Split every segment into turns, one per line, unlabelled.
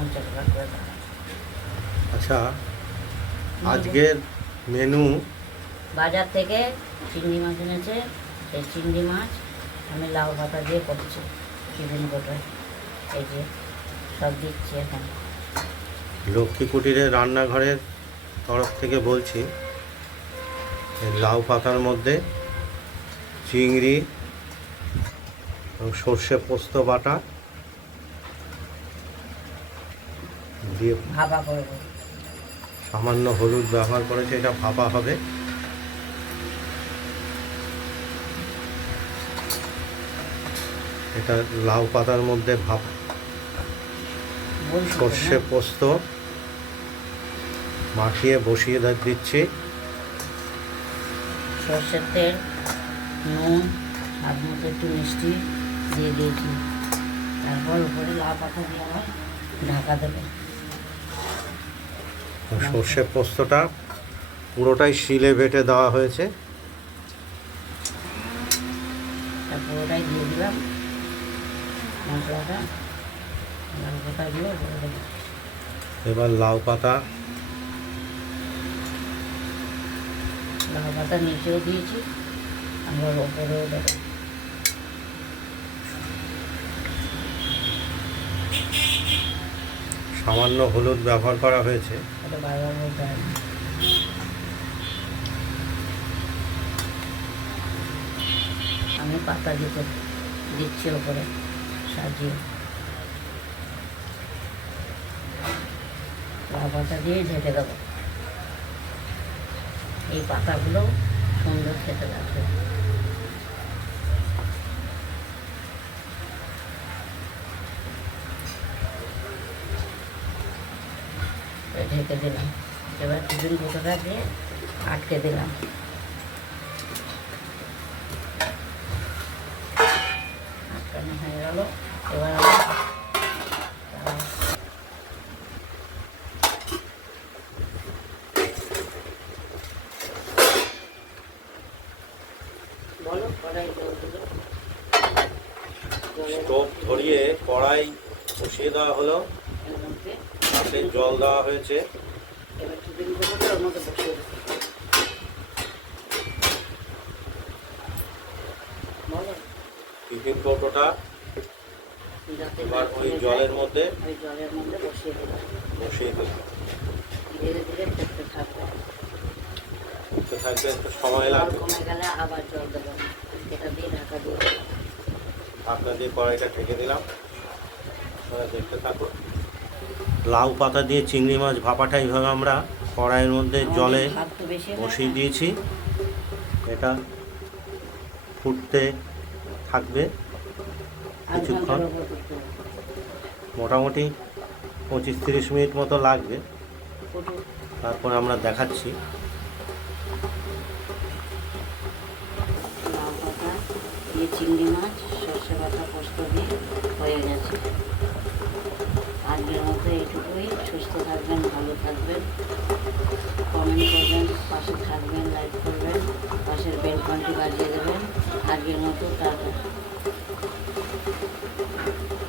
পঞ্চাশ টাকা করে দাম
আচ্ছা আজকের মেনু
বাজার থেকে চিংড়ি মাছ এনেছে সেই চিংড়ি মাছ আমি লাউ পাতা দিয়ে করছি টিফিন কোটোয়। এই যে সব দিচ্ছি এখন।
লক্ষ্মী কুটিরের রান্নাঘরের তরফ থেকে বলছি লাউ পাতার মধ্যে চিংড়ি এবং সর্ষে পোস্ত বাটা দিয়ে
ভাপা করব
সামান্য হলুদ ব্যবহার করেছে এটা ভাপা হবে। এটা লাউ পাতার মধ্যে ভাপ সর্ষে পোস্ত মাখিয়ে বসিয়ে দা- দিচ্ছি।
সর্ষের তেল নুন স্বাদ মতো একটু মিষ্টি দিয়ে দিয়েছি। তারপর উপরে লাউ পাতা দিয়ে আবার ঢাকা দেবো।
সর্ষে পোস্তটা পুরোটাই শিলে বেটে দেওয়া হয়েছে।
তারপর দিয়ে দিলাম। মশলাটা লাউ পাতা দিয়ে দিয়ে
এবার লাউ পাতা।
লাউ পাতা নিচেও দিয়েছি। আবার ওপরেও দেবো।
সামান্য হলুদ ব্যবহার করা হয়েছে।
হয়। আমি পাতা দিতে দিচ্ছি ওপরে, সাজিয়ে। পাতা দিয়ে ঢেকে দেবো। এই পাতাগুলো সুন্দর খেতে লাগবে। ঢেকে দিলাম। এবার টিফিন কোটোটা দিয়ে আটকে দিলাম। আটকানো হয়ে গেল। এবার
স্টোভ ধরিয়ে কড়াই বসিয়ে দেওয়া হলো। তাতে জল দেওয়া হয়েছে।
টিফিন কোটোটা
এবার ওই জলের মধ্যে
জলের মধ্যে বসিয়ে দিলাম। ধীরে ধীরে ফুটতে থাকবে।
তো থাকবে একটু সময় লাগবে।
কমে গেলে আবার জল দেবো। এটা দিয়ে ঢাকা দিয়ে। দেবো।
দিয়ে কড়াইটা ঢেকে দিলাম। দেখতে থাকুন। লাউ পাতা দিয়ে চিংড়ি মাছ ভাপাটা এইভাবে আমরা কড়াইয়ের মধ্যে জলে বসিয়ে দিয়েছি। এটা ফুটতে থাকবে কিছুক্ষণ। মোটামুটি পঁচিশ তিরিশ মিনিট মতো লাগবে। তারপর আমরা দেখাচ্ছি।
চিংড়ি মাছ সর্ষে পোস্ত দিয়ে হয়ে গেছে আজকের মতো এইটুকুই সুস্থ থাকবেন। কমেন্ট করবেন পাশে থাকবেন লাইক করবেন পাশের বেল ঘন্টি বাজিয়ে দেবেন আজকের মতো তারপর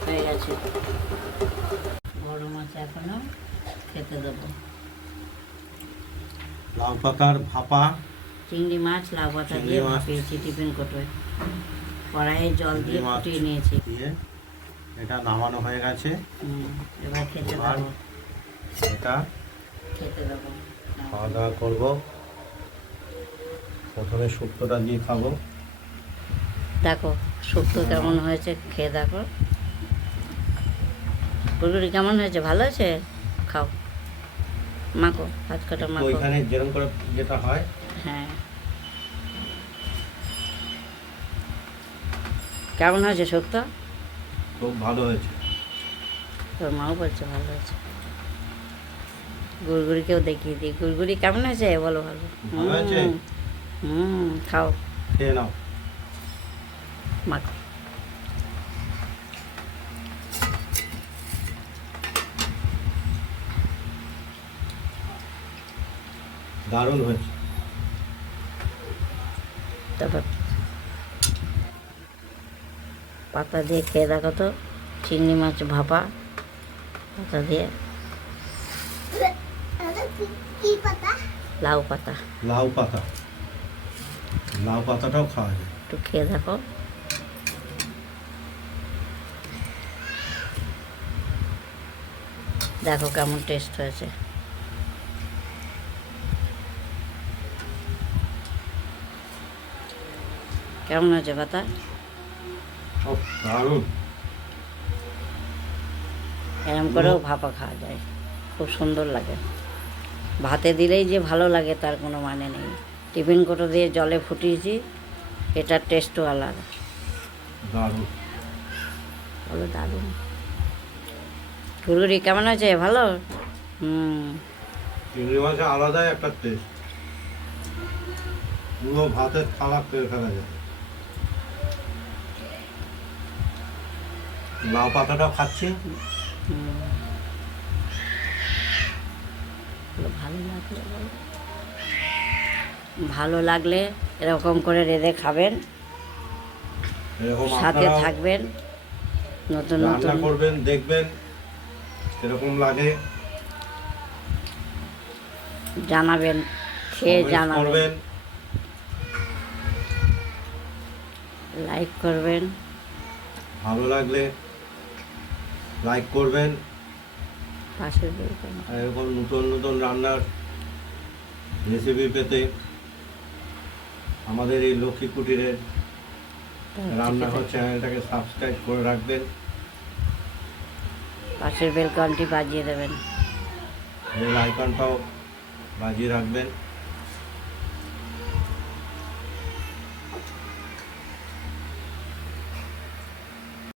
হয়ে গেছে। বড় মাছ এখনও খেতে দেবো।
লাউ পাতার ভাপা।
চিংড়ি মাছ লাউ পাতা দিয়ে
মাছ।
ভাপিয়েছি টিফিন কোটোয়। কড়াইয়ে জল দিয়ে ফুটিয়ে নিয়েছি।
দিয়ে এটা নামানো হয়ে গেছে।
এবার খেতে দেবো।
এটা
খেতে দেবো।
খাওয়া দাওয়া করব। প্রথমে শুক্তোটা দিয়ে খাব।
দেখো শুক্তো কেমন হয়েছে খেয়ে দেখো। পুরুরি কেমন হয়েছে? ভালো আছে? খাও। মাখো হাত কাটা মাখো।
ওইখানে যেরকম করে যেটা হয়।
হ্যাঁ। কেমন হয়েছে শুক্তো?
খুব ভালো হয়েছে।
তোর মাও বলছে ভালো হয়েছে। গুড়গুড়িকেও দেখিয়ে দিই। গুড়গুড়ি কেমন আছে বলো ভালো? হুম খাও।
খেয়ে নাও।
মাখো।
দারুণ হয়েছে।
তারপর পাতা দিয়ে খেয়ে দেখো তো চিংড়ি মাছ ভাপা পাতা দিয়ে। লাউ পাতা।
লাউ পাতা। লাউ পাতাটাও খাওয়া যায়।
একটু খেয়ে দেখো। দেখো কেমন টেস্ট হয়েছে। কেমন আছে পাতা?
দারুণ।
এরম করেও ভাপা খাওয়া যায়। খুব সুন্দর লাগে। ভাতে দিলেই যে ভালো লাগে তার কোনো মানে নেই। টিফিন কোটো দিয়ে জলে ফুটিয়েছি এটার টেস্টও আলাদা। বলো দারুণ। ঘুরঘুরি কেমন আছে ভালো? হুম।
চিংড়ি মাছের আলাদাই একটা টেস্ট পুরো ভাতের থালা ফেলা যায়। লাউ পাতাটাও খাচ্ছি।
হুম। ভালো লাগলে ভালো লাগলে এরকম করে রেঁধে খাবেন। সাথে থাকবেন। নতুন নতুন
করবেন দেখবেন এরকম লাগে।
জানাবেন খেয়ে জানাবেন। লাইক করবেন।
ভালো লাগলে লাইক করবেন।
পাশে দেখবেন
আর এরকম নতুন নতুন রান্নার রেসিপি পেতে আমাদের এই লক্ষ্মী কুটিরের রান্নাঘর চ্যানেলটাকে সাবস্ক্রাইব করে রাখবেন।
পাশের বেলকনটি বাজিয়ে দেবেন।
বেল আইকনটাও বাজিয়ে রাখবেন।